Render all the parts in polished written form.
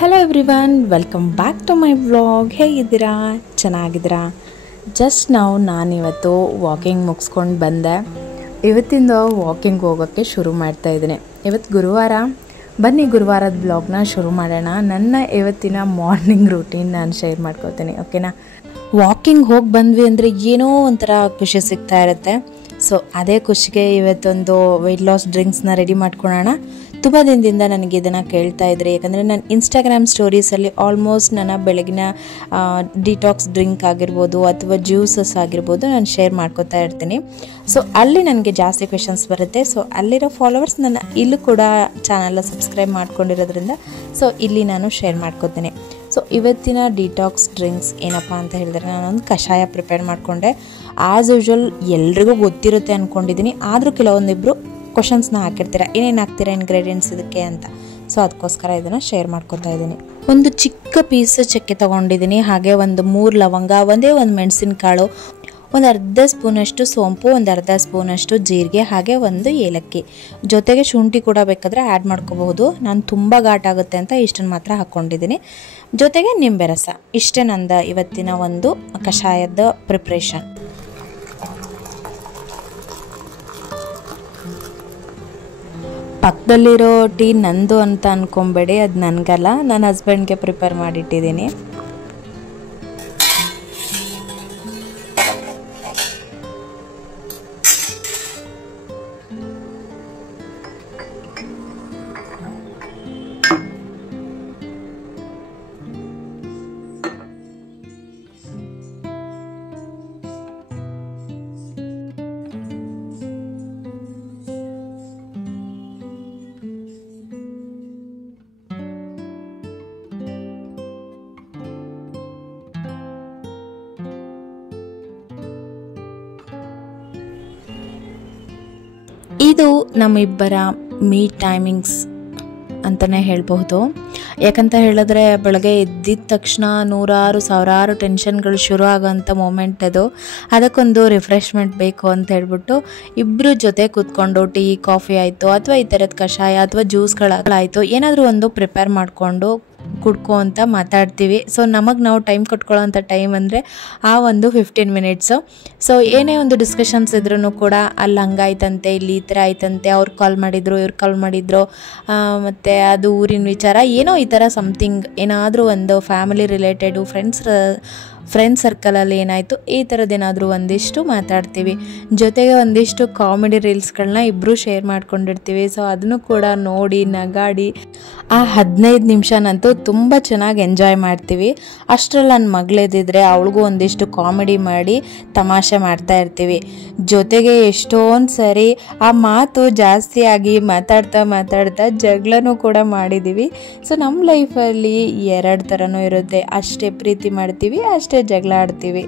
Hello everyone, welcome back to my vlog. ಹೇಗಿದ್ದೀರಾ? ಚೆನ್ನಾಗಿದ್ದೀರಾ? Just ನಾನಿವತ್ತು ವಾಕಿಂಗ್ ಮುಗಿಸ್ಕೊಂಡು ಬಂದೆ. ಇವತ್ತಿಂದ ವಾಕಿಂಗ್ ಹೋಗೋಕ್ಕೆ ಶುರು ಮಾಡ್ತಾ ಇದ್ದೀನಿ. ಇವತ್ತು ಗುರುವಾರ. ಬನ್ನಿ ಗುರುವಾರದ ಬ್ಲಾಗ್ನ ಶುರು ಮಾಡೋಣ. ನನ್ನ ಇವತ್ತಿನ ಮಾರ್ನಿಂಗ್ ರೂಟೀನ್ ನಾನು ಶೇರ್ ಮಾಡ್ಕೋತೀನಿ, ಓಕೆನಾ? ವಾಕಿಂಗ್ ಹೋಗಿ ಬಂದ್ವಿ ಅಂದರೆ ಏನೋ ಒಂಥರ ಖುಷಿ ಸಿಗ್ತಾ ಇರುತ್ತೆ. ಸೊ ಅದೇ ಖುಷಿಗೆ ಇವತ್ತೊಂದು ವೆಯ್ಟ್ ಲಾಸ್ ಡ್ರಿಂಕ್ಸ್ನ ರೆಡಿ ಮಾಡ್ಕೊಳ್ಳೋಣ. ತುಂಬ ದಿನದಿಂದ ನನಗೆ ಇದನ್ನು ಕೇಳ್ತಾ ಇದ್ರಿ, ಯಾಕಂದರೆ ನಾನು ಇನ್ಸ್ಟಾಗ್ರಾಮ್ ಸ್ಟೋರೀಸಲ್ಲಿ ಆಲ್ಮೋಸ್ಟ್ ನನ್ನ ಬೆಳಗಿನ ಡಿಟಾಕ್ಸ್ ಡ್ರಿಂಕ್ ಆಗಿರ್ಬೋದು ಅಥವಾ ಜ್ಯೂಸಸ್ ಆಗಿರ್ಬೋದು ನಾನು ಶೇರ್ ಮಾಡ್ಕೋತಾ ಇರ್ತೀನಿ. ಸೊ ಅಲ್ಲಿ ನನಗೆ ಜಾಸ್ತಿ ಕ್ವೆಶನ್ಸ್ ಬರುತ್ತೆ. ಸೊ ಅಲ್ಲಿರೋ ಫಾಲೋವರ್ಸ್ ನನ್ನ ಇಲ್ಲೂ ಕೂಡ ಚಾನಲ್ನ ಸಬ್ಸ್ಕ್ರೈಬ್ ಮಾಡ್ಕೊಂಡಿರೋದ್ರಿಂದ ಸೊ ಇಲ್ಲಿ ನಾನು ಶೇರ್ ಮಾಡ್ಕೋತೀನಿ. ಸೊ ಇವತ್ತಿನ ಡಿಟಾಕ್ಸ್ ಡ್ರಿಂಕ್ಸ್ ಏನಪ್ಪ ಅಂತ ಹೇಳಿದ್ರೆ, ನಾನೊಂದು ಕಷಾಯ ಪ್ರಿಪೇರ್ ಮಾಡಿಕೊಂಡೆ. ಆ್ಯಸ್ ಯೂಶ್ವಲ್ ಎಲ್ರಿಗೂ ಗೊತ್ತಿರುತ್ತೆ ಅಂದ್ಕೊಂಡಿದ್ದೀನಿ, ಆದರೂ ಕೆಲವೊಂದಿಬ್ಬರು ಕ್ವಶನ್ಸ್ನ ಹಾಕಿರ್ತೀರ, ಏನೇನು ಹಾಕ್ತೀರಾ ಇಂಗ್ರೀಡಿಯೆಂಟ್ಸ್ ಇದಕ್ಕೆ ಅಂತ. ಸೊ ಅದಕ್ಕೋಸ್ಕರ ಇದನ್ನು ಶೇರ್ ಮಾಡ್ಕೊತಾ ಇದ್ದೀನಿ. ಒಂದು ಚಿಕ್ಕ ಪೀಸ್ ಚಕ್ಕೆ ತೊಗೊಂಡಿದ್ದೀನಿ, ಹಾಗೆ ಒಂದು 3 ಲವಂಗ, ಒಂದು ಮೆಣಸಿನಕಾಳು, ಒಂದು ಅರ್ಧ ಸ್ಪೂನಷ್ಟು ಸೋಂಪು, ಒಂದು ಅರ್ಧ ಸ್ಪೂನಷ್ಟು ಜೀರಿಗೆ, ಹಾಗೆ ಒಂದು ಏಲಕ್ಕಿ, ಜೊತೆಗೆ ಶುಂಠಿ ಕೂಡ ಬೇಕಾದರೆ ಆ್ಯಡ್ ಮಾಡ್ಕೋಬಹುದು. ನಾನು ತುಂಬ ಘಾಟಾಗುತ್ತೆ ಅಂತ ಇಷ್ಟನ್ನು ಮಾತ್ರ ಹಾಕ್ಕೊಂಡಿದ್ದೀನಿ, ಜೊತೆಗೆ ನಿಂಬೆ ರಸ. ಇಷ್ಟೇ ನಂದು ಇವತ್ತಿನ ಒಂದು ಕಷಾಯದ ಪ್ರಿಪ್ರೇಷನ್. ಪಕ್ಕದಲ್ಲಿರೋ ಟೀ ನಂದು ಅಂತ ಅಂದ್ಕೊಬೇಡಿ, ಅದು ನನಗಲ್ಲ, ನನ್ನ ಹಸ್ಬೆಂಡ್ಗೆ ಪ್ರಿಪೇರ್ ಮಾಡಿಟ್ಟಿದ್ದೀನಿ. ಇದು ನಮ್ಮಿಬ್ಬರ ಮೀಟ್ ಟೈಮಿಂಗ್ಸ್ ಅಂತಲೇ ಹೇಳಬಹುದು. ಯಾಕಂತ ಹೇಳಿದ್ರೆ, ಬೆಳಗ್ಗೆ ಎದ್ದಿದ ತಕ್ಷಣ ಸಾವಿರಾರು ಟೆನ್ಷನ್ಗಳು ಶುರು ಆಗೋಂಥ ಮೂಮೆಂಟ್ ಅದು. ಅದಕ್ಕೊಂದು ರಿಫ್ರೆಶ್ಮೆಂಟ್ ಬೇಕು ಅಂತ ಹೇಳ್ಬಿಟ್ಟು ಇಬ್ಬರು ಜೊತೆ ಕೂತ್ಕೊಂಡು ಟೀ ಕಾಫಿ ಆಯಿತು ಅಥವಾ ಈ ಥರದ ಕಷಾಯ ಅಥವಾ ಜ್ಯೂಸ್ಗಳಾಯಿತು, ಏನಾದರೂ ಒಂದು ಪ್ರಿಪೇರ್ ಮಾಡಿಕೊಂಡು ಕುಡ್ಕೊ ಅಂತ ಮಾತಾಡ್ತೀವಿ. ಸೊ ನಮಗೆ ನಾವು ಟೈಮ್ ಕೊಟ್ಕೊಳ್ಳೋಂಥ ಟೈಮ್ ಅಂದರೆ ಆ ಒಂದು 15 ಮಿನಿಟ್ಸು. ಸೊ ಏನೇ ಒಂದು ಡಿಸ್ಕಷನ್ಸ್ ಇದ್ರೂ ಕೂಡ, ಅಲ್ಲಿ ಹಂಗಾಯ್ತಂತೆ, ಇಲ್ಲಿ ಈ ಥರ ಆಯ್ತಂತೆ, ಅವ್ರು ಕಾಲ್ ಮಾಡಿದ್ರು, ಇವ್ರು ಕಾಲ್ ಮಾಡಿದ್ರು, ಮತ್ತು ಅದು ಊರಿನ ವಿಚಾರ, ಏನೋ ಈ ಥರ ಸಮಥಿಂಗ್ ಏನಾದರೂ ಒಂದು ಫ್ಯಾಮಿಲಿ ರಿಲೇಟೆಡು, ಫ್ರೆಂಡ್ಸ್ ಸರ್ಕಲಲ್ಲಿ ಏನಾಯಿತು, ಈ ಥರದ್ದೇನಾದರೂ ಒಂದಿಷ್ಟು ಮಾತಾಡ್ತೀವಿ. ಜೊತೆಗೆ ಒಂದಿಷ್ಟು ಕಾಮಿಡಿ ರೀಲ್ಸ್ಗಳನ್ನ ಇಬ್ಬರು ಶೇರ್ ಮಾಡ್ಕೊಂಡಿರ್ತೀವಿ. ಸೊ ಅದನ್ನು ಕೂಡ ನೋಡಿ ನಗಾಡಿ ಆ 15 ನಿಮಿಷನಂತೂ ತುಂಬ ಚೆನ್ನಾಗಿ ಎಂಜಾಯ್ ಮಾಡ್ತೀವಿ. ಅಷ್ಟರಲ್ಲಿ ನನ್ನ ಮಗಳಿದ್ದಿದ್ರೆ ಅವಳಿಗೂ ಒಂದಿಷ್ಟು ಕಾಮಿಡಿ ಮಾಡಿ ತಮಾಷೆ ಮಾಡ್ತಾ ಇರ್ತೀವಿ. ಜೊತೆಗೆ ಎಷ್ಟೊಂದು ಸರಿ ಆ ಮಾತು ಜಾಸ್ತಿ ಆಗಿ ಮಾತಾಡ್ತಾ ಜಗಳನೂ ಕೂಡ ಮಾಡಿದ್ದೀವಿ. ಸೊ ನಮ್ಮ ಲೈಫಲ್ಲಿ 2 ಥರನೂ ಇರುತ್ತೆ, ಅಷ್ಟೇ ಪ್ರೀತಿ ಮಾಡ್ತೀವಿ, ಅಷ್ಟೇ ಜಗಳ ಆಡ್ತೀವಿ.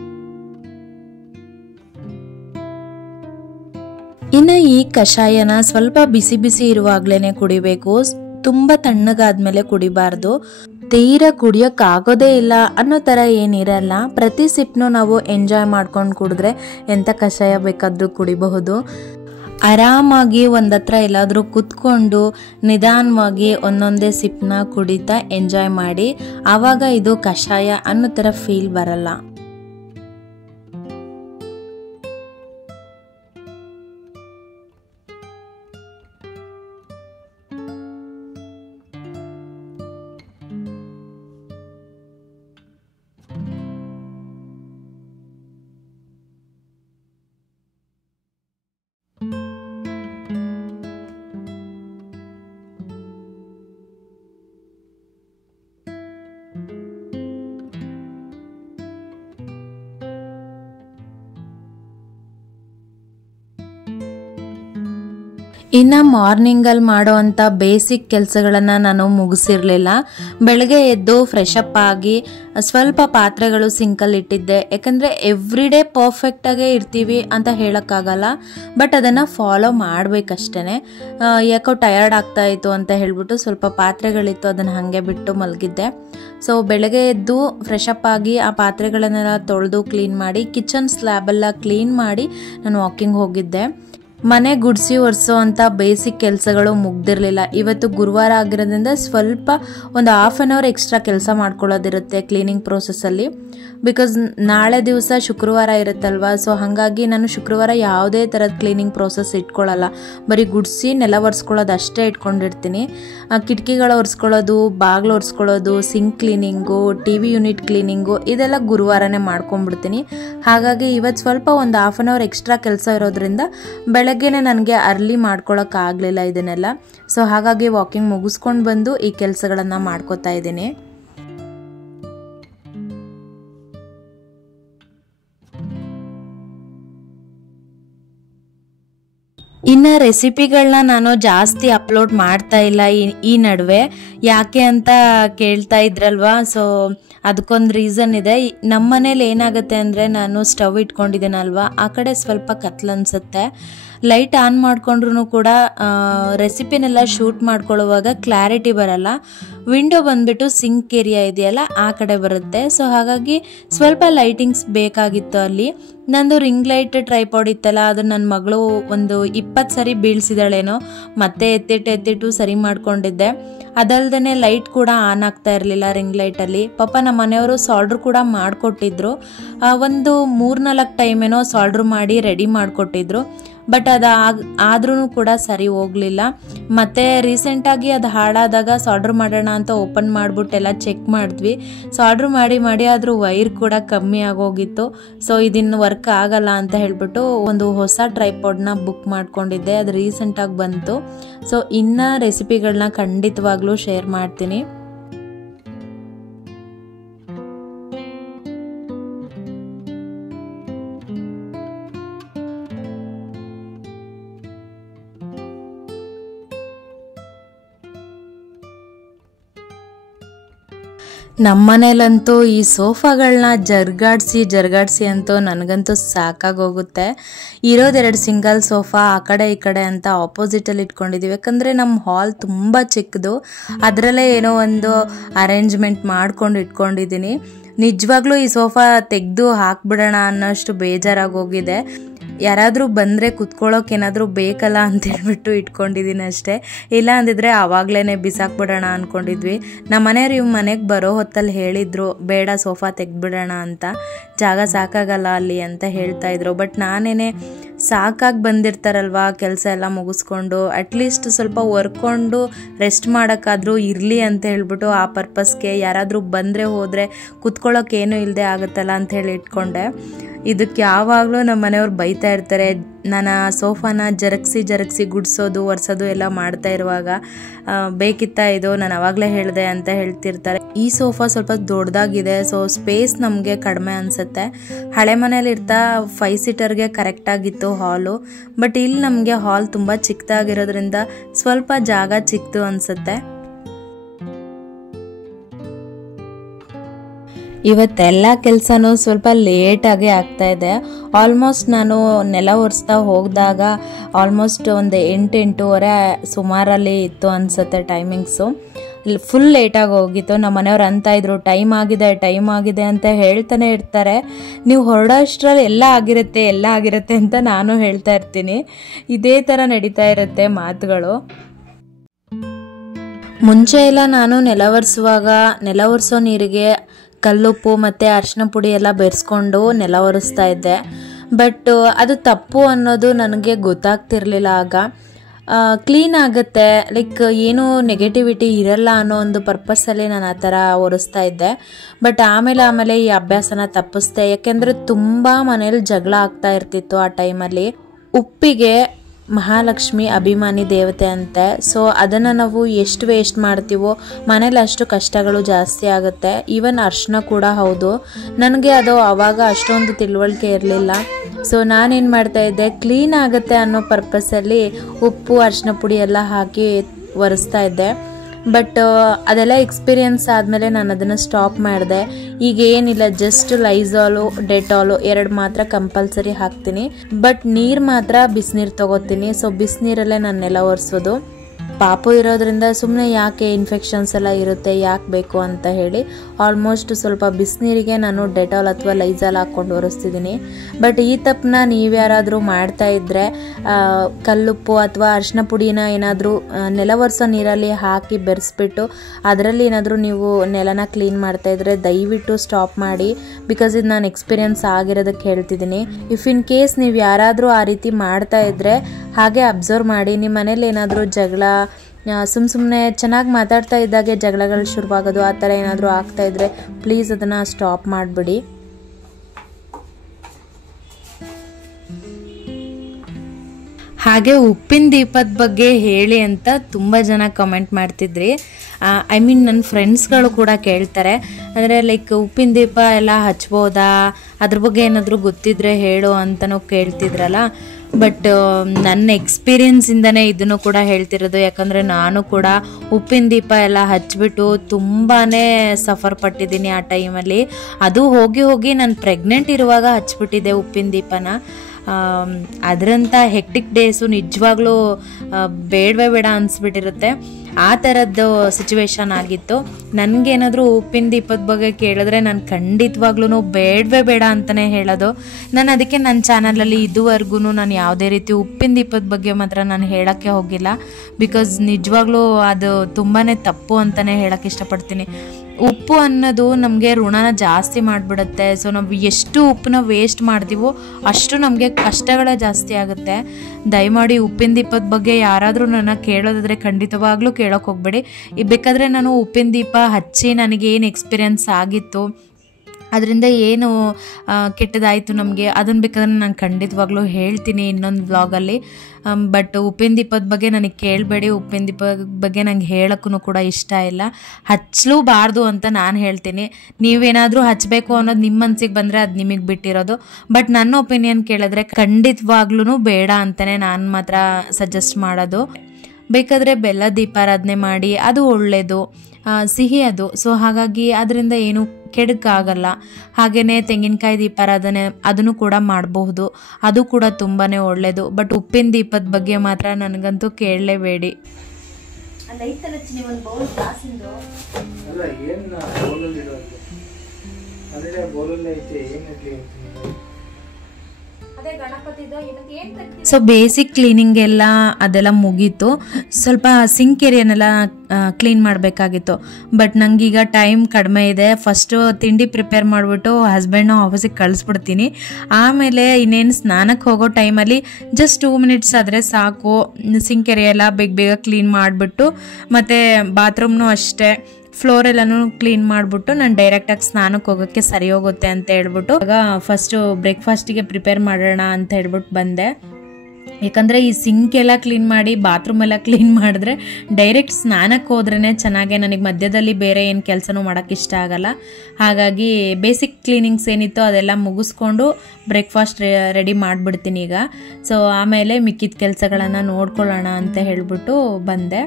ಇನ್ನು ಈ ಕಷಾಯನ ಸ್ವಲ್ಪ ಬಿಸಿ ಇರುವಾಗ್ಲೇ ಕುಡಿಬೇಕು, ತುಂಬ ತಣ್ಣಗಾದ್ಮೇಲೆ ಕುಡಿಬಾರ್ದು. ತೀರಾ ಕುಡಿಯೋಕ್ಕಾಗೋದೇ ಇಲ್ಲ ಅನ್ನೋ ಥರ ಏನಿರಲ್ಲ. ಪ್ರತಿ ಸಿಪ್ನು ನಾವು ಎಂಜಾಯ್ ಮಾಡ್ಕೊಂಡು ಕುಡಿದ್ರೆ ಎಂಥ ಕಷಾಯ ಬೇಕಾದರೂ ಕುಡಿಬಹುದು. ಆರಾಮಾಗಿ ಒಂದತ್ರ ಎಲ್ಲಾದರೂ ಕೂತ್ಕೊಂಡು ನಿಧಾನವಾಗಿ ಒಂದೊಂದೇ ಸಿಪ್ನ ಕುಡಿತಾ ಎಂಜಾಯ್ ಮಾಡಿ, ಆವಾಗ ಇದು ಕಷಾಯ ಅನ್ನೋ ಥರ ಫೀಲ್ ಬರಲ್ಲ. ಇನ್ನು ಮಾರ್ನಿಂಗಲ್ಲಿ ಮಾಡೋ ಅಂಥ ಬೇಸಿಕ್ ಕೆಲಸಗಳನ್ನು ನಾನು ಮುಗಿಸಿರಲಿಲ್ಲ. ಬೆಳಗ್ಗೆ ಎದ್ದು ಫ್ರೆಶ್ ಅಪ್ ಆಗಿ ಸ್ವಲ್ಪ ಪಾತ್ರೆಗಳು ಸಿಂಕಲ್ಲಿ ಇಟ್ಟಿದ್ದೆ. ಯಾಕಂದರೆ ಎವ್ರಿ ಡೇ ಪರ್ಫೆಕ್ಟಾಗೇ ಇರ್ತೀವಿ ಅಂತ ಹೇಳೋಕ್ಕಾಗಲ್ಲ, ಬಟ್ ಅದನ್ನು ಫಾಲೋ ಮಾಡಬೇಕಷ್ಟೇ. ಯಾಕೋ ಟಯರ್ಡ್ ಆಗ್ತಾಯಿತ್ತು ಅಂತ ಹೇಳ್ಬಿಟ್ಟು ಸ್ವಲ್ಪ ಪಾತ್ರೆಗಳಿತ್ತು, ಅದನ್ನು ಹಾಗೆ ಬಿಟ್ಟು ಮಲಗಿದ್ದೆ. ಸೊ ಬೆಳಗ್ಗೆ ಎದ್ದು ಫ್ರೆಶ್ ಅಪ್ ಆಗಿ ಆ ಪಾತ್ರೆಗಳನ್ನೆಲ್ಲ ತೊಳೆದು ಕ್ಲೀನ್ ಮಾಡಿ ಕಿಚನ್ ಸ್ಲ್ಯಾಬೆಲ್ಲ ಕ್ಲೀನ್ ಮಾಡಿ ನಾನು ವಾಕಿಂಗ್ ಹೋಗಿದ್ದೆ. ಮನೆ ಗುಡಿಸಿ ಒರೆಸೋ ಅಂತ ಬೇಸಿಕ್ ಕೆಲಸಗಳು ಮುಗ್ದಿರಲಿಲ್ಲ. ಇವತ್ತು ಗುರುವಾರ ಆಗಿರೋದ್ರಿಂದ ಸ್ವಲ್ಪ ಒಂದು ಹಾಫ್ ಆನ್ ಅವರ್ ಎಕ್ಸ್ಟ್ರಾ ಕೆಲಸ ಮಾಡ್ಕೊಳ್ಳೋದಿರುತ್ತೆ ಕ್ಲೀನಿಂಗ್ ಪ್ರೋಸೆಸ್ಸಲ್ಲಿ. ಬಿಕಾಸ್ ನಾಳೆ ದಿವಸ ಶುಕ್ರವಾರ ಇರುತ್ತಲ್ವ, ಸೊ ಹಾಗಾಗಿ ನಾನು ಶುಕ್ರವಾರ ಯಾವುದೇ ಥರದ ಕ್ಲೀನಿಂಗ್ ಪ್ರೋಸೆಸ್ ಇಟ್ಕೊಳ್ಳಲ್ಲ. ಬರೀ ಗುಡಿಸಿ ನೆಲ ಒರೆಸ್ಕೊಳ್ಳೋದು ಅಷ್ಟೇ ಇಟ್ಕೊಂಡಿರ್ತೀನಿ. ಕಿಟಕಿಗಳು ಒರೆಸ್ಕೊಳ್ಳೋದು, ಬಾಗಿಲು ಒರೆಸ್ಕೊಳ್ಳೋದು, sink cleaning, TV unit cleaning ಇದೆಲ್ಲ ಗುರುವಾರನೇ ಮಾಡ್ಕೊಂಡ್ಬಿಡ್ತೀನಿ. ಹಾಗಾಗಿ ಇವತ್ತು ಸ್ವಲ್ಪ ಒಂದು ಹಾಫ್ ಆನ್ ಅವರ್ ಎಕ್ಸ್ಟ್ರಾ ಕೆಲಸ ಇರೋದ್ರಿಂದ ಬೆಳಗ್ಗೆನೇ ನನಗೆ ಅರ್ಲಿ ಮಾಡ್ಕೊಳ್ಳೋಕ್ಕಾಗಲಿಲ್ಲ ಇದನ್ನೆಲ್ಲ. ಸೊ ಹಾಗಾಗಿ ವಾಕಿಂಗ್ ಮುಗಿಸ್ಕೊಂಡು ಬಂದು ಈ ಕೆಲಸಗಳನ್ನು ಮಾಡ್ಕೋತಾ ಇದ್ದೀನಿ. ಇನ್ನು ರೆಸಿಪಿಗಳನ್ನ ನಾನು ಜಾಸ್ತಿ ಅಪ್ಲೋಡ್ ಮಾಡ್ತಾ ಇಲ್ಲ ಈ ನಡುವೆ. ಯಾಕೆ ಅಂತ ಕೇಳ್ತಾ ಇದ್ರಲ್ವಾ, ಸೊ ಅದಕ್ಕೊಂದು ರೀಸನ್ ಇದೆ. ನಮ್ಮ ಮನೇಲಿ ಏನಾಗುತ್ತೆ ಅಂದರೆ, ನಾನು ಸ್ಟವ್ ಇಟ್ಕೊಂಡಿದ್ದೀನಲ್ವಾ, ಆ ಕಡೆ ಸ್ವಲ್ಪ ಕತ್ಲನ್ಸುತ್ತೆ. ಲೈಟ್ ಆನ್ ಮಾಡ್ಕೊಂಡ್ರೂ ಕೂಡ ರೆಸಿಪಿನೆಲ್ಲ ಶೂಟ್ ಮಾಡ್ಕೊಳ್ಳುವಾಗ ಕ್ಲಾರಿಟಿ ಬರಲ್ಲ. ವಿಂಡೋ ಬಂದುಬಿಟ್ಟು ಸಿಂಕ್ ಏರಿಯಾ ಇದೆಯಲ್ಲ ಆ ಕಡೆ ಬರುತ್ತೆ. ಸೊ ಹಾಗಾಗಿ ಸ್ವಲ್ಪ ಲೈಟಿಂಗ್ಸ್ ಬೇಕಾಗಿತ್ತು ಅಲ್ಲಿ. ನಂದು ರಿಂಗ್ ಲೈಟ್ ಟ್ರೈಪಾಡ್ ಇತ್ತಲ್ಲ, ಅದು ನನ್ನ ಮಗಳು ಒಂದು 20 ಸರಿ ಬೀಳ್ಸಿದಾಳೇನೋ, ಮತ್ತೆ ಎತ್ತಿಟ್ಟು ಸರಿ ಮಾಡ್ಕೊಂಡಿದ್ದೆ. ಅದಲ್ದೇ ಲೈಟ್ ಕೂಡ ಆನ್ ಆಗ್ತಾ ಇರಲಿಲ್ಲ ರಿಂಗ್ ಲೈಟಲ್ಲಿ. ಪಾಪ ನಮ್ಮ ಮನೆಯವರು ಸಾಲ್ಡ್ರ್ ಕೂಡ ಮಾಡಿಕೊಟ್ಟಿದ್ರು. ಒಂದು 3-4 ಟೈಮ್ ಏನೋ ಸಾಲ್ಡ್ರ್ ಮಾಡಿ ರೆಡಿ ಮಾಡಿಕೊಟ್ಟಿದ್ರು. ಬಟ್ ಅದು ಆದ್ರೂ ಕೂಡ ಸರಿ ಹೋಗಲಿಲ್ಲ. ಮತ್ತು ರೀಸೆಂಟಾಗಿ ಅದು ಹಾಳಾದಾಗ ಸಾಲ್ಡ್ರ್ ಮಾಡೋಣ ಅಂತ ಓಪನ್ ಮಾಡಿಬಿಟ್ಟೆಲ್ಲ ಚೆಕ್ ಮಾಡಿದ್ವಿ. ಸಾಲ್ಡ್ರ್ ಮಾಡಿ ಆದರೂ ವೈರ್ ಕೂಡ ಕಮ್ಮಿ ಆಗೋಗಿತ್ತು. ಸೊ ಇದನ್ನು ವರ್ಕ್ ಆಗಲ್ಲ ಅಂತ ಹೇಳ್ಬಿಟ್ಟು ಒಂದು ಹೊಸ ಟ್ರೈಪಾಡ್ನ ಬುಕ್ ಮಾಡ್ಕೊಂಡಿದ್ದೆ. ಅದು ರೀಸೆಂಟಾಗಿ ಬಂತು. ಸೊ ಇನ್ನು ರೆಸಿಪಿಗಳನ್ನ ಖಂಡಿತವಾಗ್ಲೂ ಶೇರ್ ಮಾಡ್ತೀನಿ. ನಮ್ಮನೇಲಂತೂ ಈ ಸೋಫಾಗಳನ್ನ ಜರ್ಗಾಡ್ಸಿ ಅಂತೂ ನನಗಂತೂ ಸಾಕಾಗೋಗುತ್ತೆ. ಇರೋದೆರಡು ಸಿಂಗಲ್ ಸೋಫಾ ಆ ಕಡೆ ಈ ಕಡೆ ಅಂತ ಆಪೋಸಿಟಲ್ಲಿ ಇಟ್ಕೊಂಡಿದ್ದೀವಿ. ಯಾಕಂದರೆ ನಮ್ಮ ಹಾಲ್ ತುಂಬ ಚಿಕ್ಕದು, ಅದರಲ್ಲೇ ಏನೋ ಒಂದು ಅರೇಂಜ್ಮೆಂಟ್ ಮಾಡ್ಕೊಂಡು ಇಟ್ಕೊಂಡಿದ್ದೀನಿ. ನಿಜವಾಗ್ಲೂ ಈ ಸೋಫಾ ತೆಗೆದು ಹಾಕ್ಬಿಡೋಣ ಅನ್ನೋಷ್ಟು ಬೇಜಾರಾಗೋಗಿದೆ. ಯಾರಾದರೂ ಬಂದರೆ ಕುತ್ಕೊಳ್ಳೋಕೆ ಏನಾದರೂ ಬೇಕಲ್ಲ ಅಂತ ಹೇಳ್ಬಿಟ್ಟು ಇಟ್ಕೊಂಡಿದ್ದೀನಿ ಅಷ್ಟೇ. ಇಲ್ಲ ಅಂದಿದ್ರೆ ಆವಾಗಲೇ ಬಿಸಾಕ್ಬಿಡೋಣ ಅಂದ್ಕೊಂಡಿದ್ವಿ. ನಮ್ಮ ಮನೆಯವ್ರು ಇವ್ ಮನೆಗೆ ಬರೋ ಹೊತ್ತಲ್ಲಿ ಹೇಳಿದರು, ಬೇಡ ಸೋಫಾ ತೆಗೆದ್ಬಿಡೋಣ ಅಂತ, ಜಾಗ ಸಾಕಾಗಲ್ಲ ಅಲ್ಲಿ ಅಂತ ಹೇಳ್ತಾಯಿದ್ರು. ಬಟ್ ನಾನೇನೆ ಸಾಕಾಗಿ ಬಂದಿರ್ತಾರಲ್ವ ಕೆಲಸ ಎಲ್ಲ ಮುಗಿಸ್ಕೊಂಡು, ಅಟ್ಲೀಸ್ಟ್ ಸ್ವಲ್ಪ ವರ್ಕೊಂಡು ರೆಸ್ಟ್ ಮಾಡೋಕ್ಕಾದರೂ ಇರಲಿ ಅಂತ ಹೇಳ್ಬಿಟ್ಟು ಆ ಪರ್ಪಸ್ಗೆ ಯಾರಾದರೂ ಬಂದರೆ ಹೋದರೆ ಕುತ್ಕೊಳ್ಳೋಕೇನು ಇಲ್ಲದೆ ಆಗುತ್ತಲ್ಲ ಅಂತ ಹೇಳಿ ಇಟ್ಕೊಂಡೆ. ಇದಕ್ಕೆ ಯಾವಾಗಲೂ ನಮ್ಮ ಮನೆಯವ್ರು ಬೈತಾ ಇರ್ತಾರೆ. ನಾನು ಸೋಫಾನ ಜರಗಿಸಿ ಗುಡಿಸೋದು ಒರೆಸೋದು ಎಲ್ಲ ಮಾಡ್ತಾ ಇರುವಾಗ ಬೇಕಿತ್ತಾ ಇದು, ನಾನು ಅವಾಗಲೇ ಹೇಳಿದೆ ಅಂತ ಹೇಳ್ತಿರ್ತಾರೆ. ಈ ಸೋಫಾ ಸ್ವಲ್ಪ ದೊಡ್ಡದಾಗಿದೆ, ಸೊ ಸ್ಪೇಸ್ ನಮಗೆ ಕಡಿಮೆ ಅನಿಸುತ್ತೆ. ಹಳೆ ಮನೇಲಿ 5 ಸೀಟರ್ಗೆ ಕರೆಕ್ಟಾಗಿತ್ತು ಹಾಲು. ಬಟ್ ಇಲ್ಲಿ ನಮಗೆ ಹಾಲ್ ತುಂಬ ಚಿಕ್ಕದಾಗಿರೋದ್ರಿಂದ ಸ್ವಲ್ಪ ಜಾಗ ಚಿಕ್ಕದು ಅನಿಸುತ್ತೆ. ಇವತ್ತೆಲ್ಲ ಕೆಲಸನೂ ಸ್ವಲ್ಪ ಲೇಟಾಗಿ ಆಗ್ತಾ ಇದೆ. ಆಲ್ಮೋಸ್ಟ್ ನಾನು ನೆಲ ಒರೆಸ್ತಾ ಹೋಗಿದಾಗ ಆಲ್ಮೋಸ್ಟ್ ಒಂದು 8-8:30 ಸುಮಾರಲ್ಲಿ ಇತ್ತು ಅನಿಸುತ್ತೆ ಟೈಮಿಂಗ್ಸು. ಫುಲ್ ಲೇಟಾಗಿ ಹೋಗಿತ್ತು. ನಮ್ಮ ಮನೆಯವ್ರು ಅಂತ ಇದ್ರು, ಟೈಮ್ ಆಗಿದೆ ಅಂತ ಹೇಳ್ತಾನೆ ಇರ್ತಾರೆ. ನೀವು ಹೊರಡೋ ಅಷ್ಟರಲ್ಲಿ ಎಲ್ಲ ಆಗಿರುತ್ತೆ ಅಂತ ನಾನು ಹೇಳ್ತಾ ಇರ್ತೀನಿ. ಇದೇ ಥರ ನಡೀತಾ ಇರುತ್ತೆ ಮಾತುಗಳು. ಮುಂಚೆ ಎಲ್ಲ ನಾನು ನೆಲ ಒರೆಸೋ ನೀರಿಗೆ ಕಲ್ಲುಪ್ಪು ಮತ್ತು ಅರಿಶಿನ ಪುಡಿ ಎಲ್ಲ ಬೆರೆಸ್ಕೊಂಡು ನೆಲ ಒರೆಸ್ತಾ ಇದ್ದೆ. ಬಟ್ ಅದು ತಪ್ಪು ಅನ್ನೋದು ನನಗೆ ಗೊತ್ತಾಗ್ತಿರ್ಲಿಲ್ಲ ಆಗ. ಕ್ಲೀನ್ ಆಗುತ್ತೆ, ಲೈಕ್ ಏನೂ ನೆಗೆಟಿವಿಟಿ ಇರಲ್ಲ ಅನ್ನೋ ಒಂದು ಪರ್ಪಸ್ಸಲ್ಲಿ ನಾನು ಆ ಥರ ಒರೆಸ್ತಾ ಇದ್ದೆ. ಬಟ್ ಆಮೇಲೆ ಈ ಅಭ್ಯಾಸನ ತಪ್ಪಿಸ್ದೆ. ಯಾಕೆಂದರೆ ತುಂಬ ಮನೇಲಿ ಜಗಳ ಆಗ್ತಾ ಇರ್ತಿತ್ತು ಆ ಟೈಮಲ್ಲಿ. ಉಪ್ಪಿಗೆ ಮಹಾಲಕ್ಷ್ಮಿ ಅಭಿಮಾನಿ ದೇವತೆ ಅಂತೆ. ಸೊ ಅದನ್ನು ನಾವು ಎಷ್ಟು ವೇಸ್ಟ್ ಮಾಡ್ತೀವೋ ಮನೇಲಿ ಅಷ್ಟು ಕಷ್ಟಗಳು ಜಾಸ್ತಿ ಆಗುತ್ತೆ. ಈವನ್ ಅರಿಶಿನ ಕೂಡ ಹೌದು. ನನಗೆ ಅದು ಆವಾಗ ಅಷ್ಟೊಂದು ತಿಳುವಳಿಕೆ ಇರಲಿಲ್ಲ. ಸೊ ನಾನೇನು ಮಾಡ್ತಾಯಿದ್ದೆ, ಕ್ಲೀನ್ ಆಗುತ್ತೆ ಅನ್ನೋ ಪರ್ಪಸ್ಸಲ್ಲಿ ಉಪ್ಪು ಅರಿಶಿನ ಪುಡಿ ಎಲ್ಲ ಹಾಕಿ ಒರೆಸ್ತಾ ಇದ್ದೆ. ಬಟ್ ಅದೆಲ್ಲ ಎಕ್ಸ್ಪೀರಿಯನ್ಸ್ ಆದಮೇಲೆ ನಾನು ಅದನ್ನು ಸ್ಟಾಪ್ ಮಾಡಿದೆ. ಈಗ ಏನಿಲ್ಲ, ಜಸ್ಟ್ ಲೈಝಾಲು ಡೆಟಾಲು 2 ಮಾತ್ರ ಕಂಪಲ್ಸರಿ ಹಾಕ್ತೀನಿ. ಬಟ್ ನೀರು ಮಾತ್ರ ಬಿಸಿನೀರು ತೊಗೋತೀನಿ. ಸೊ ಬಿಸಿನೀರಲ್ಲೇ ನಾನು ನೆಲ ಒರೆಸೋದು. ಪಾಪು ಇರೋದ್ರಿಂದ ಸುಮ್ಮನೆ ಯಾಕೆ ಇನ್ಫೆಕ್ಷನ್ಸ್ ಎಲ್ಲ ಇರುತ್ತೆ, ಯಾಕೆ ಬೇಕು ಅಂತ ಹೇಳಿ ಆಲ್ಮೋಸ್ಟ್ ಸ್ವಲ್ಪ ಬಿಸಿನೀರಿಗೆ ನಾನು ಡೆಟಾಲ್ ಅಥವಾ ಲೈಜಾಲ್ ಹಾಕ್ಕೊಂಡು ಒರೆಸ್ತಿದ್ದೀನಿ. ಬಟ್ ಈ ತಪ್ಪನ್ನ ನೀವು ಯಾರಾದರೂ ಮಾಡ್ತಾ ಇದ್ದರೆ ಕಲ್ಲುಪ್ಪು ಅಥವಾ ಅರಿಶಿನ ಪುಡಿನ ಏನಾದರೂ ನೆಲ ಒರೆಸೋ ನೀರಲ್ಲಿ ಹಾಕಿ ಬೆರೆಸ್ಬಿಟ್ಟು ಅದರಲ್ಲಿ ಏನಾದರೂ ನೀವು ನೆಲನ ಕ್ಲೀನ್ ಮಾಡ್ತಾ ಇದ್ರೆ ದಯವಿಟ್ಟು ಸ್ಟಾಪ್ ಮಾಡಿ. ಬಿಕಾಸ್ ಇದು ನಾನು ಎಕ್ಸ್ಪೀರಿಯನ್ಸ್ ಆಗಿರೋದಕ್ಕೆ ಹೇಳ್ತಿದ್ದೀನಿ. ಇಫ್ ಇನ್ ಕೇಸ್ ನೀವು ಯಾರಾದರೂ ಆ ರೀತಿ ಮಾಡ್ತಾ ಇದ್ದರೆ ಹಾಗೆ ಅಬ್ಸರ್ವ್ ಮಾಡಿ. ನಿಮ್ಮ ಮನೇಲಿ ಏನಾದರೂ ಜಗಳ ಸುಮ್ಮನೆ ಚೆನ್ನಾಗಿ ಮಾತಾಡ್ತಾ ಇದ್ದಾಗೆ ಜಗಳಗಳು ಶುರುವಾಗೋದು ಆ ಥರ ಏನಾದರೂ ಆಗ್ತಾ ಇದ್ದರೆ ಪ್ಲೀಸ್ ಅದನ್ನು ಸ್ಟಾಪ್ ಮಾಡಿಬಿಡಿ. ಹಾಗೆ ಉಪ್ಪಿನ ದೀಪದ ಬಗ್ಗೆ ಹೇಳಿ ಅಂತ ತುಂಬ ಜನ ಕಮೆಂಟ್ ಮಾಡ್ತಿದ್ರಿ. ಐ ಮೀನ್ ನನ್ನ ಫ್ರೆಂಡ್ಸ್ಗಳು ಕೂಡ ಕೇಳ್ತಾರೆ, ಅಂದರೆ ಲೈಕ್ ಉಪ್ಪಿನ ದೀಪ ಎಲ್ಲ ಹಚ್ಬೋದಾ, ಅದ್ರ ಬಗ್ಗೆ ಏನಾದರೂ ಗೊತ್ತಿದ್ರೆ ಹೇಳು ಅಂತಲೂ ಕೇಳ್ತಿದ್ರಲ್ಲ. ಬಟ್ ನನ್ನ ಎಕ್ಸ್ಪೀರಿಯನ್ಸಿಂದನೇ ಇದನ್ನು ಕೂಡ ಹೇಳ್ತಿರೋದು. ಯಾಕಂದರೆ ನಾನು ಕೂಡ ಉಪ್ಪಿನ ದೀಪ ಎಲ್ಲ ಹಚ್ಬಿಟ್ಟು ತುಂಬಾ ಸಫರ್ ಪಟ್ಟಿದ್ದೀನಿ ಆ ಟೈಮಲ್ಲಿ. ಅದು ಹೋಗಿ ನಾನು ಪ್ರೆಗ್ನೆಂಟ್ ಇರುವಾಗ ಹಚ್ಬಿಟ್ಟಿದ್ದೆ ಉಪ್ಪಿನ ದೀಪನ. ಅದರಂಥ ಹೆಕ್ಟಿಕ್ ಡೇಸು ನಿಜವಾಗ್ಲೂ ಬೇಡವೇ ಬೇಡ ಅನಿಸ್ಬಿಟ್ಟಿರುತ್ತೆ. ಆ ಥರದ್ದು ಸಿಚುವೇಶನ್ ಆಗಿತ್ತು. ನನಗೇನಾದರೂ ಉಪ್ಪಿನ ದೀಪದ ಬಗ್ಗೆ ಕೇಳಿದ್ರೆ ನಾನು ಖಂಡಿತವಾಗ್ಲೂ ಬೇಡವೇ ಬೇಡ ಅಂತಲೇ ಹೇಳೋದು. ನಾನು ಅದಕ್ಕೆ ನನ್ನ ಚಾನಲಲ್ಲಿ ಇದುವರೆಗೂ ನಾನು ಯಾವುದೇ ರೀತಿ ಉಪ್ಪಿನ ದೀಪದ ಬಗ್ಗೆ ಮಾತ್ರ ನಾನು ಹೇಳೋಕ್ಕೆ ಹೋಗಿಲ್ಲ. ಬಿಕಾಸ್ ನಿಜವಾಗ್ಲೂ ಅದು ತುಂಬಾ ತಪ್ಪು ಅಂತಲೇ ಹೇಳೋಕ್ಕೆ ಇಷ್ಟಪಡ್ತೀನಿ. ಉಪ್ಪು ಅನ್ನೋದು ನಮಗೆ ಋಣನ ಜಾಸ್ತಿ ಮಾಡಿಬಿಡುತ್ತೆ. ಸೊ ನಾವು ಎಷ್ಟು ಉಪ್ಪನ್ನ ವೇಸ್ಟ್ ಮಾಡ್ತೀವೋ ಅಷ್ಟು ನಮಗೆ ಕಷ್ಟಗಳೇ ಜಾಸ್ತಿ ಆಗುತ್ತೆ. ದಯಮಾಡಿ ಉಪ್ಪಿನ ದೀಪದ ಬಗ್ಗೆ ಯಾರಾದರೂ ನನ್ನ ಕೇಳೋದಾದರೆ ಖಂಡಿತವಾಗ್ಲೂ ಕೇಳೋಕೆ ಹೋಗಬೇಡಿ. ಬೇಕಾದರೆ ನಾನು ಉಪ್ಪಿನ ದೀಪ ಹಚ್ಚಿ ನನಗೇನು ಎಕ್ಸ್ಪೀರಿಯನ್ಸ್ ಆಗಿತ್ತು, ಅದರಿಂದ ಏನು ಕೆಟ್ಟದಾಯಿತು ನಮಗೆ, ಅದನ್ನು ಬೇಕಾದ್ರೆ ನಾನು ಖಂಡಿತವಾಗ್ಲೂ ಹೇಳ್ತೀನಿ ಇನ್ನೊಂದು ವ್ಲಾಗಲ್ಲಿ. ಬಟ್ ಉಪ್ಪಿನ ದೀಪದ ಬಗ್ಗೆ ನನಗೆ ಕೇಳಬೇಡಿ. ಉಪ್ಪಿನ ದೀಪದ ಬಗ್ಗೆ ನಂಗೆ ಹೇಳೋಕ್ಕೂ ಕೂಡ ಇಷ್ಟ ಇಲ್ಲ, ಹಚ್ಚಲೂಬಾರ್ದು ಅಂತ ನಾನು ಹೇಳ್ತೀನಿ. ನೀವೇನಾದರೂ ಹಚ್ಚಬೇಕು ಅನ್ನೋದು ನಿಮ್ಮ ಮನಸ್ಸಿಗೆ ಬಂದರೆ ಅದು ನಿಮಗೆ ಬಿಟ್ಟಿರೋದು. ಬಟ್ ನನ್ನ ಒಪಿನಿಯನ್ ಕೇಳಿದ್ರೆ ಖಂಡಿತವಾಗ್ಲೂ ಬೇಡ ಅಂತಲೇ ನಾನು ಮಾತ್ರ ಸಜೆಸ್ಟ್ ಮಾಡೋದು. ಬೇಕಾದರೆ ಬೆಲ್ಲ ದೀಪಾರಾಧನೆ ಮಾಡಿ, ಅದು ಒಳ್ಳೆಯದು, ಸಿಹಿ ಅದು. ಸೊ ಹಾಗಾಗಿ ಅದರಿಂದ ಏನು ಕೆಡುಕಾಗಲ್ಲ. ಹಾಗೆಯೇ ತೆಂಗಿನಕಾಯಿ ದೀಪಾರಾಧನೆ ಅದನ್ನು ಕೂಡ ಮಾಡಬಹುದು, ಅದು ಕೂಡ ತುಂಬಾ ಒಳ್ಳೆಯದು. ಬಟ್ ಉಪ್ಪಿನ ದೀಪದ ಬಗ್ಗೆ ಮಾತ್ರ ನನಗಂತೂ ಕೇಳಲೇಬೇಡಿ. ಸೊ ಬೇಸಿಕ್ ಕ್ಲೀನಿಂಗ್ ಎಲ್ಲ ಅದೆಲ್ಲ ಮುಗೀತು. ಸ್ವಲ್ಪ ಸಿಂಕ್ ಏರಿಯಾನೆಲ್ಲ ಕ್ಲೀನ್ ಮಾಡಬೇಕಾಗಿತ್ತು. ಬಟ್ ನನಗೀಗ ಟೈಮ್ ಕಡಿಮೆ ಇದೆ. ಫಸ್ಟು ತಿಂಡಿ ಪ್ರಿಪೇರ್ ಮಾಡಿಬಿಟ್ಟು ಹಸ್ಬೆಂಡ್ನ ಆಫೀಸಿಗೆ ಕಳಿಸ್ಬಿಡ್ತೀನಿ. ಆಮೇಲೆ ಇನ್ನೇನು ಸ್ನಾನಕ್ಕೆ ಹೋಗೋ ಟೈಮಲ್ಲಿ ಜಸ್ಟ್ 2 ಮಿನಿಟ್ಸ್ ಆದರೆ ಸಾಕು. ಸಿಂಕ್ ಏರಿಯಾ ಎಲ್ಲ ಬೇಗ ಕ್ಲೀನ್ ಮಾಡಿಬಿಟ್ಟು, ಮತ್ತು ಬಾತ್ರೂಮ್ನೂ ಅಷ್ಟೇ ಫ್ಲೋರೆಲ್ಲನೂ ಕ್ಲೀನ್ ಮಾಡಿಬಿಟ್ಟು ನಾನು ಡೈರೆಕ್ಟಾಗಿ ಸ್ನಾನಕ್ಕೆ ಹೋಗೋಕ್ಕೆ ಸರಿ ಹೋಗುತ್ತೆ ಅಂತ ಹೇಳ್ಬಿಟ್ಟು ಆಗ ಫಸ್ಟು ಬ್ರೇಕ್ಫಾಸ್ಟಿಗೆ ಪ್ರಿಪೇರ್ ಮಾಡೋಣ ಅಂತ ಹೇಳ್ಬಿಟ್ಟು ಬಂದೆ. ಯಾಕಂದರೆ ಈ ಸಿಂಕ್ ಎಲ್ಲ ಕ್ಲೀನ್ ಮಾಡಿ ಬಾತ್ರೂಮ್ ಎಲ್ಲ ಕ್ಲೀನ್ ಮಾಡಿದ್ರೆ ಡೈರೆಕ್ಟ್ ಸ್ನಾನಕ್ಕೆ ಹೋದ್ರೇ ಚೆನ್ನಾಗೆ. ನನಗೆ ಮಧ್ಯದಲ್ಲಿ ಬೇರೆ ಏನು ಕೆಲಸನೂ ಮಾಡೋಕ್ಕೆ ಇಷ್ಟ ಆಗಲ್ಲ. ಹಾಗಾಗಿ ಬೇಸಿಕ್ ಕ್ಲೀನಿಂಗ್ಸ್ ಏನಿತ್ತೋ ಅದೆಲ್ಲ ಮುಗಿಸ್ಕೊಂಡು ಬ್ರೇಕ್ಫಾಸ್ಟ್ ರೆಡಿ ಮಾಡಿಬಿಡ್ತೀನಿ ಈಗ. ಸೊ ಆಮೇಲೆ ಮಿಕ್ಕಿದ ಕೆಲಸಗಳನ್ನು ನೋಡ್ಕೊಳ್ಳೋಣ ಅಂತ ಹೇಳ್ಬಿಟ್ಟು ಬಂದೆ.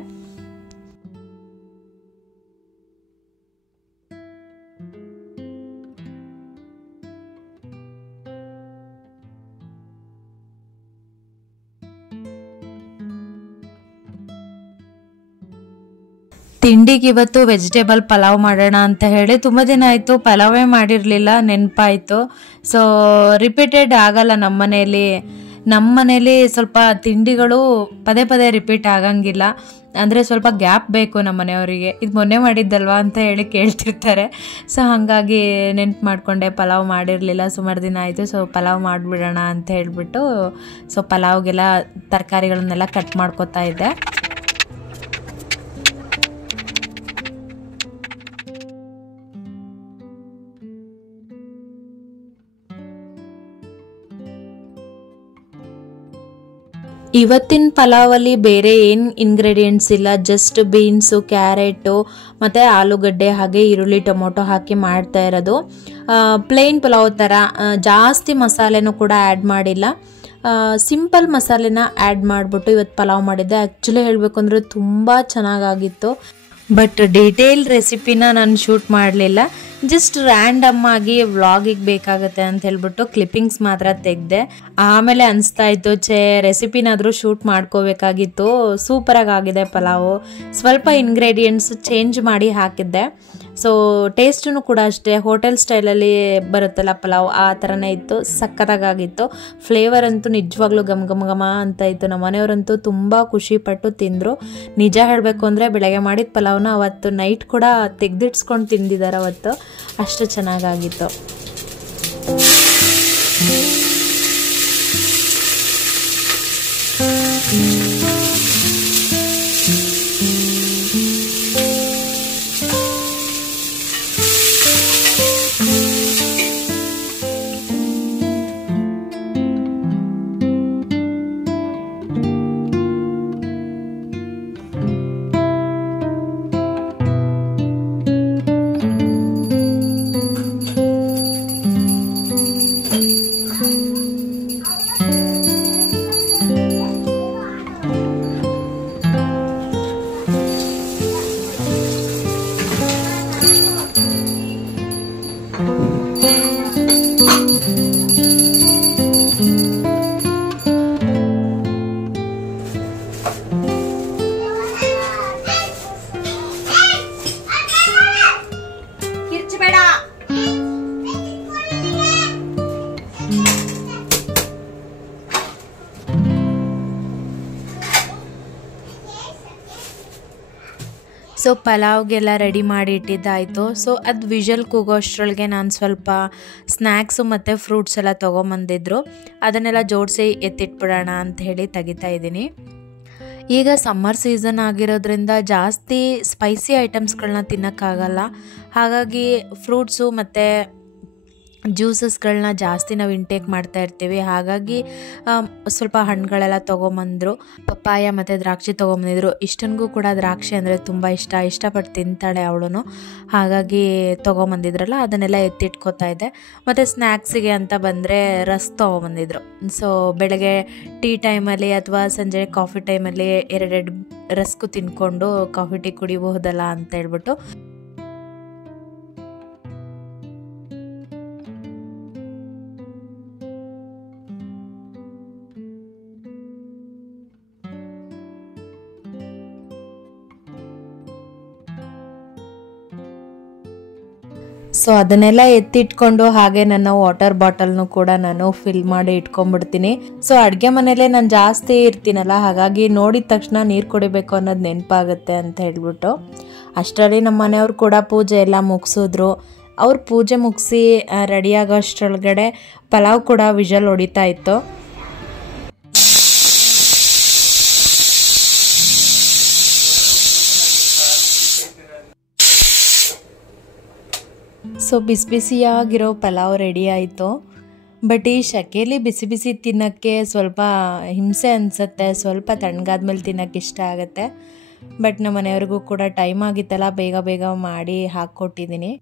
ತಿಂಡಿಗೆ ಇವತ್ತು ವೆಜಿಟೇಬಲ್ ಪಲಾವ್ ಮಾಡೋಣ ಅಂತ ಹೇಳಿ ತುಂಬ ದಿನ ಆಯಿತು ಪಲಾವೇ ಮಾಡಿರಲಿಲ್ಲ, ನೆನಪಾಯಿತು. ಸೊ ರಿಪೀಟೆಡ್ ಆಗಲ್ಲ ನಮ್ಮ ಮನೇಲಿ ಸ್ವಲ್ಪ ತಿಂಡಿಗಳು ಪದೇ ಪದೇ ರಿಪೀಟ್ ಆಗಂಗಿಲ್ಲ. ಅಂದರೆ ಸ್ವಲ್ಪ ಗ್ಯಾಪ್ ಬೇಕು ನಮ್ಮ ಮನೆಯವರಿಗೆ. ಇದು ಮೊನ್ನೆ ಮಾಡಿದ್ದಲ್ವಾ ಅಂತ ಹೇಳಿ ಕೇಳ್ತಿರ್ತಾರೆ. ಸೊ ಹಾಗಾಗಿ ನೆನ್ಪು ಮಾಡಿಕೊಂಡೆ, ಪಲಾವ್ ಮಾಡಿರಲಿಲ್ಲ ಸುಮಾರು ದಿನ ಆಯಿತು. ಸೊ ಪಲಾವ್ ಮಾಡಿಬಿಡೋಣ ಅಂತ ಹೇಳಿಬಿಟ್ಟು ಸೊ ಪಲಾವ್ಗೆಲ್ಲ ತರಕಾರಿಗಳನ್ನೆಲ್ಲ ಕಟ್ ಮಾಡ್ಕೊತಾ ಇದ್ದೆ. ಇವತ್ತಿನ ಪಲಾವಲ್ಲಿ ಬೇರೆ ಏನು ಇಂಗ್ರೀಡಿಯೆಂಟ್ಸ್ ಇಲ್ಲ, ಜಸ್ಟ್ ಬೀನ್ಸು, ಕ್ಯಾರೆಟು ಮತ್ತು ಆಲೂಗಡ್ಡೆ ಹಾಗೆ ಈರುಳ್ಳಿ ಟೊಮೊಟೊ ಹಾಕಿ ಮಾಡ್ತಾ ಇರೋದು. ಪ್ಲೇನ್ ಪಲಾವ್ ಥರ ಜಾಸ್ತಿ ಮಸಾಲೆನೂ ಕೂಡ ಆ್ಯಡ್ ಮಾಡಿಲ್ಲ. ಸಿಂಪಲ್ ಮಸಾಲೆನ ಆ್ಯಡ್ ಮಾಡಿಬಿಟ್ಟು ಇವತ್ತು ಪಲಾವ್ ಮಾಡಿದ್ದೆ. ಆ್ಯಕ್ಚುಲಿ ಹೇಳಬೇಕು ಅಂದರೆ ತುಂಬ ಚೆನ್ನಾಗಾಗಿತ್ತು. ಬಟ್ ಡೀಟೇಲ್ ರೆಸಿಪಿನ ನಾನು ಶೂಟ್ ಮಾಡಲಿಲ್ಲ. ಜಸ್ಟ್ ರ್ಯಾಂಡಮ್ ಆಗಿ ವ್ಲಾಗಿಗೆ ಬೇಕಾಗುತ್ತೆ ಅಂತ ಹೇಳ್ಬಿಟ್ಟು ಕ್ಲಿಪ್ಪಿಂಗ್ಸ್ ಮಾತ್ರ ತೆಗೆದೆ. ಆಮೇಲೆ ಅನಿಸ್ತಾ ಇತ್ತು ರೆಸಿಪಿನಾದರೂ ಶೂಟ್ ಮಾಡ್ಕೋಬೇಕಾಗಿತ್ತು. ಸೂಪರಾಗಿ ಆಗಿದೆ ಪಲಾವು. ಸ್ವಲ್ಪ ಇಂಗ್ರೀಡಿಯೆಂಟ್ಸ್ ಚೇಂಜ್ ಮಾಡಿ ಹಾಕಿದ್ದೆ. ಸೊ ಟೇಸ್ಟೂ ಕೂಡ ಅಷ್ಟೇ ಹೋಟೆಲ್ ಸ್ಟೈಲಲ್ಲಿ ಬರುತ್ತಲ್ಲ ಪಲಾವ್, ಆ ಥರನೇ ಇತ್ತು. ಸಖತ್ತಾಗಿತ್ತು. ಫ್ಲೇವರ್ ಅಂತೂ ನಿಜವಾಗ್ಲೂ ಘಮ ಅಂತ ಇತ್ತು. ನಮ್ಮ ಮನೆಯವರಂತೂ ತುಂಬ ಖುಷಿಪಟ್ಟು ತಿಂದರು. ನಿಜ ಹೇಳಬೇಕು ಅಂದರೆ ಬೆಳಗ್ಗೆ ಮಾಡಿದ ಪಲಾವ್ನ ಅವತ್ತು ನೈಟ್ ಕೂಡ ತೆಗೆದಿಡ್ಸ್ಕೊಂಡು ತಿಂದಿದ್ದಾರೆ. ಅವತ್ತು ಅಷ್ಟು ಚೆನ್ನಾಗಾಗಿತ್ತು. ಸೊ ಪಲಾವ್ಗೆಲ್ಲ ರೆಡಿ ಮಾಡಿ ಇಟ್ಟಿದ್ದಾಯಿತು. ಸೊ ಅದು ವಿಷಲ್ ಕೂಗೋ ಅಷ್ಟರೊಳಗೆ ನಾನು ಸ್ವಲ್ಪ ಸ್ನ್ಯಾಕ್ಸು ಮತ್ತು ಫ್ರೂಟ್ಸ್ ಎಲ್ಲ ತೊಗೊಂಬಂದಿದ್ರು. ಅದನ್ನೆಲ್ಲ ಜೋಡಿಸಿ ಎತ್ತಿಟ್ಬಿಡೋಣ ಅಂತ ಹೇಳಿ ತೆಗಿತಾ ಇದ್ದೀನಿ. ಈಗ ಸಮ್ಮರ್ ಸೀಸನ್ ಆಗಿರೋದ್ರಿಂದ ಜಾಸ್ತಿ ಸ್ಪೈಸಿ ಐಟಮ್ಸ್ಗಳನ್ನ ತಿನ್ನೋಕ್ಕಾಗಲ್ಲ. ಹಾಗಾಗಿ ಫ್ರೂಟ್ಸು ಮತ್ತು ಜ್ಯೂಸಸ್ಗಳನ್ನ ಜಾಸ್ತಿ ನಾವು ಇಂಟೇಕ್ ಮಾಡ್ತಾ ಇರ್ತೀವಿ. ಹಾಗಾಗಿ ಸ್ವಲ್ಪ ಹಣ್ಣುಗಳೆಲ್ಲ ತೊಗೊಂಬಂದರು. ಪಪ್ಪಾಯ ಮತ್ತು ದ್ರಾಕ್ಷಿ ತೊಗೊಂಬಂದಿದ್ರು. ಇಷ್ಟನಿಗೂ ಕೂಡ ದ್ರಾಕ್ಷಿ ಅಂದರೆ ತುಂಬ ಇಷ್ಟಪಟ್ಟು ತಿಂತಾಳೆ ಅವಳು. ಹಾಗಾಗಿ ತೊಗೊಂಬಂದಿದ್ರಲ್ಲ ಅದನ್ನೆಲ್ಲ ಎತ್ತಿಟ್ಕೋತಾ ಇದ್ದೆ. ಮತ್ತು ಸ್ನ್ಯಾಕ್ಸಿಗೆ ಅಂತ ಬಂದರೆ ರಸ್ ತೊಗೊಂಬಂದಿದ್ರು. ಸೊ ಬೆಳಗ್ಗೆ ಟೀ ಟೈಮಲ್ಲಿ ಅಥವಾ ಸಂಜೆ ಕಾಫಿ ಟೈಮಲ್ಲಿ ಎರಡೆರಡು ರಸ್ಕು ತಿನ್ಕೊಂಡು ಕಾಫಿ ಟೀ ಕುಡಿಬಹುದಲ್ಲ ಅಂತ ಹೇಳ್ಬಿಟ್ಟು ಸೊ ಅದನ್ನೆಲ್ಲ ಎತ್ತಿಟ್ಕೊಂಡು ಹಾಗೆ ನನ್ನ ವಾಟರ್ ಬಾಟಲ್ನು ಕೂಡ ನಾನು ಫಿಲ್ ಮಾಡಿ ಇಟ್ಕೊಂಡ್ಬಿಡ್ತೀನಿ. ಸೊ ಅಡುಗೆ ಮನೇಲೆ ನಾನು ಜಾಸ್ತಿ ಇರ್ತೀನಲ್ಲ, ಹಾಗಾಗಿ ನೋಡಿದ ತಕ್ಷಣ ನೀರು ಕುಡಿಬೇಕು ಅನ್ನೋದು ನೆನಪಾಗುತ್ತೆ ಅಂತ ಹೇಳ್ಬಿಟ್ಟು ಅಷ್ಟರಲ್ಲಿ ನಮ್ಮ ಮನೆಯವ್ರು ಕೂಡ ಪೂಜೆ ಎಲ್ಲ ಮುಗಿಸಿದ್ರು. ಅವ್ರು ಪೂಜೆ ಮುಗಿಸಿ ರೆಡಿಯಾಗೋ ಅಷ್ಟರೊಳಗಡೆ ಪಲಾವ್ ಕೂಡ ವಿಷಲ್ ಹೊಡಿತಾ ಇತ್ತು. ಸೊ ಬಿಸಿಯಾಗಿರೋ ಪಲಾವ್ ರೆಡಿ ಆಯಿತು. ಬಟ್ ಈ ಶೆಕೆಯಲ್ಲಿ ಬಿಸಿ ತಿನ್ನೋಕ್ಕೆ ಸ್ವಲ್ಪ ಹಿಂಸೆ ಅನಿಸುತ್ತೆ. ಸ್ವಲ್ಪ ತಣ್ಣಗಾದ್ಮೇಲೆ ತಿನ್ನೋಕ್ಕೆ ಇಷ್ಟ ಆಗುತ್ತೆ. ಬಟ್ ನಮ್ಮ ಮನೆಯವ್ರಿಗೂ ಕೂಡ ಟೈಮ್ ಆಗಿತ್ತಲ್ಲ, ಬೇಗ ಮಾಡಿ ಹಾಕ್ಕೊಟ್ಟಿದ್ದೀನಿ.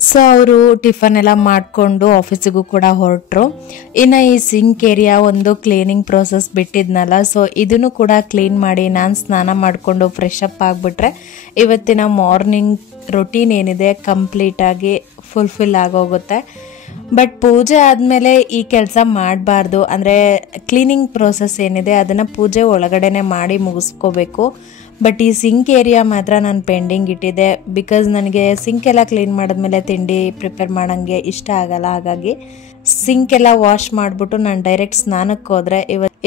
ಸೊ ಅವರು ಟಿಫನ್ ಎಲ್ಲ ಮಾಡಿಕೊಂಡು ಆಫೀಸಿಗೂ ಕೂಡ ಹೊರಟರು. ಇನ್ನು ಈ ಸಿಂಕ್ ಏರಿಯಾ ಒಂದು ಕ್ಲೀನಿಂಗ್ ಪ್ರೋಸೆಸ್ ಬಿಟ್ಟಿದ್ನಲ್ಲ, ಸೊ ಇದನ್ನು ಕೂಡ ಕ್ಲೀನ್ ಮಾಡಿ ನಾನು ಸ್ನಾನ ಮಾಡಿಕೊಂಡು ಫ್ರೆಶ್ ಅಪ್ ಆಗಿಬಿಟ್ರೆ ಇವತ್ತಿನ ಮಾರ್ನಿಂಗ್ ರೊಟೀನ್ ಏನಿದೆ ಕಂಪ್ಲೀಟಾಗಿ ಫುಲ್ಫಿಲ್ ಆಗೋಗುತ್ತೆ. ಬಟ್ ಪೂಜೆ ಆದಮೇಲೆ ಈ ಕೆಲಸ ಮಾಡಬಾರ್ದು. ಅಂದರೆ ಕ್ಲೀನಿಂಗ್ ಪ್ರೋಸೆಸ್ ಏನಿದೆ ಅದನ್ನು ಪೂಜೆ ಒಳಗಡೆನೆ ಮಾಡಿ ಮುಗಿಸ್ಕೋಬೇಕು. ಬಟ್ ಈ ಸಿಂಕ್ ಏರಿಯಾ ಮಾತ್ರ ನಾನು ಪೆಂಡಿಂಗ್ ಇಟ್ಟಿದ್ದೆ. ಬಿಕಾಸ್ ನನಗೆ ಸಿಂಕ್ ಎಲ್ಲ ಕ್ಲೀನ್ ಮಾಡಿದ್ಮೇಲೆ ತಿಂಡಿ ಪ್ರಿಪೇರ್ ಮಾಡೋಂಗೆ ಇಷ್ಟ ಆಗಲ್ಲ. ಹಾಗಾಗಿ ಸಿಂಕ್ ಎಲ್ಲ ವಾಶ್ ಮಾಡಿಬಿಟ್ಟು ನಾನು ಡೈರೆಕ್ಟ್ ಸ್ನಾನಕ್ಕೆ ಹೋದರೆ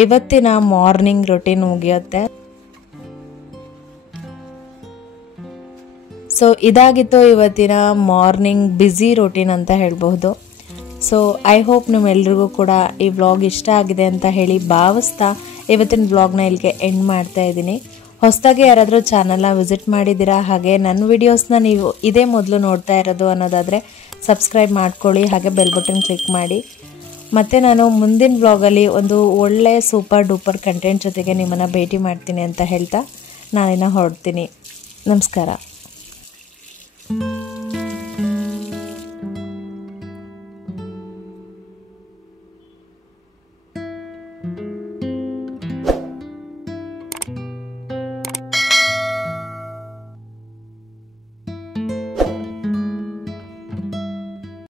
ಇವತ್ತಿನ ಮಾರ್ನಿಂಗ್ ರೊಟೀನ್ ಮುಗಿಯುತ್ತೆ. ಸೊ ಇದಾಗಿತ್ತು ಇವತ್ತಿನ ಮಾರ್ನಿಂಗ್ ಬ್ಯುಸಿ ರೊಟೀನ್ ಅಂತ ಹೇಳ್ಬಹುದು. ಸೊ ಐ ಹೋಪ್ ನಿಮ್ಮೆಲ್ರಿಗೂ ಕೂಡ ಈ ವ್ಲಾಗ್ ಇಷ್ಟ ಆಗಿದೆ ಅಂತ ಹೇಳಿ ಭಾವಿಸ್ತಾ ಇವತ್ತಿನ ವ್ಲಾಗ್ನ ಇಲ್ಲಿಗೆ ಎಂಡ್ ಮಾಡ್ತಾ ಇದ್ದೀನಿ. ಹೊಸದಾಗಿ ಯಾರಾದರೂ ಚಾನಲ್ನ ವಿಸಿಟ್ ಮಾಡಿದ್ದೀರಾ, ಹಾಗೆ ನನ್ನ ವಿಡಿಯೋಸ್ನ ನೀವು ಇದೇ ಮೊದಲು ನೋಡ್ತಾ ಇರೋದು ಅನ್ನೋದಾದರೆ ಸಬ್ಸ್ಕ್ರೈಬ್ ಮಾಡ್ಕೊಳ್ಳಿ, ಹಾಗೆ ಬೆಲ್ ಬಟನ್ ಕ್ಲಿಕ್ ಮಾಡಿ. ಮತ್ತು ನಾನು ಮುಂದಿನ ವ್ಲಾಗಲ್ಲಿ ಒಂದು ಒಳ್ಳೆ ಸೂಪರ್ ಡೂಪರ್ ಕಂಟೆಂಟ್ ಜೊತೆಗೆ ನಿಮ್ಮನ್ನು ಭೇಟಿ ಮಾಡ್ತೀನಿ ಅಂತ ಹೇಳ್ತಾ ನಾನಿನ್ನು ಹೊರಡ್ತೀನಿ. ನಮಸ್ಕಾರ.